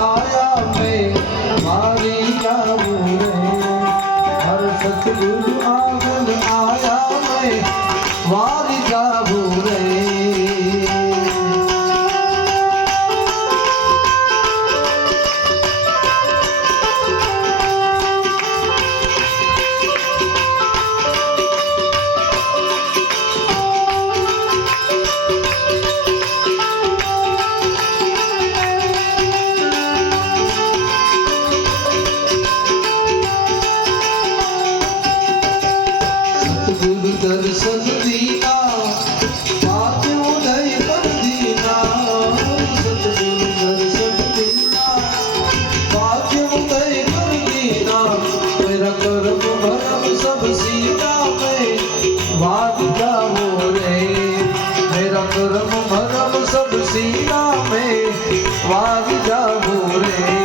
आया मैं वारी जाऊं रे। हर सतगुरु आंगन आया मैं वारी जाऊं रे। सतगुरु दर्शन दीना भाग्य उदय कर दीना। सतगुरु दर्शन दीना भाग्य उदय कर दीना। मेरा कर्म भरम सब सीना में वाद जाओ रे। मेरा कर्म भरम सब सीना में वाद जाओ रे।